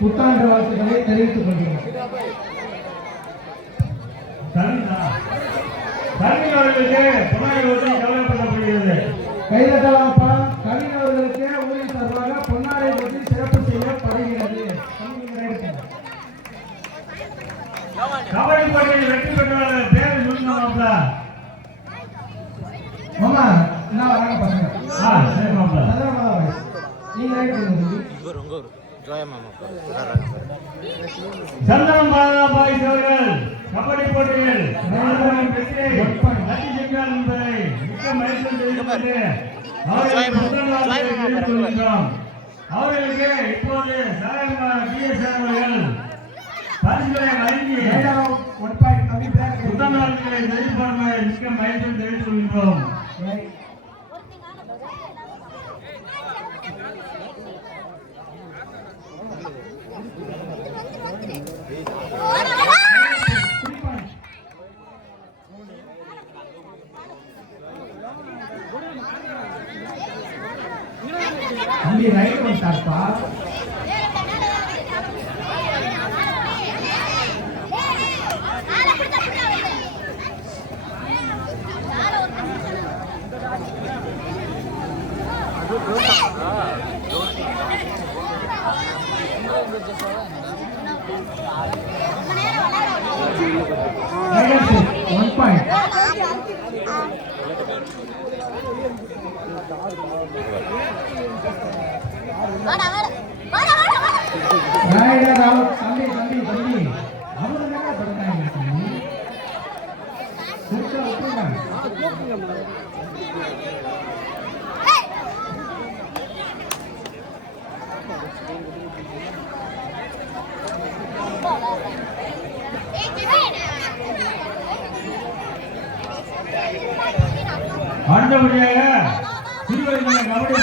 புத்தாண்டு வாழ்த்துக்களை தெரிவித்துக் கொள்கிறோம். கைதட்டலாம்ப்பா. கவின் அவர்களுக்கு ஊரின் சார்பாக பொன்னாடை போட்டி சிறப்பு செய்யப்படுகிறது. கபடி போட்டியில் வெற்றி பெற்றவர்கள் பேர் சொல்லுங்க. மாமா என்ன வராங்க பசங்க? சரி மாமா. நீங்க ரைட் பண்ணுங்க. சந்தனம் பாய்ஸ் அவர்கள் கபடி போட்டியில் மிக்க மகிழ்ச்சி தெரிவித்து அவர்களுக்கு இப்போது அவர்கள் பரிசுகளை வழங்கி புத்தகங்களை எதிர்பார்மை மிக்க மகிழ்ச்சி தெரிவித்துக் கொள்கிறோம். அங்கே ரைட் பண்ணிட்டாப்பா. One point. அடுத்தபடியாக திருவள்ளூர் கபடி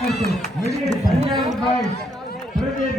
போட்டி தனியார் பாய்ஸ் பிரதீப்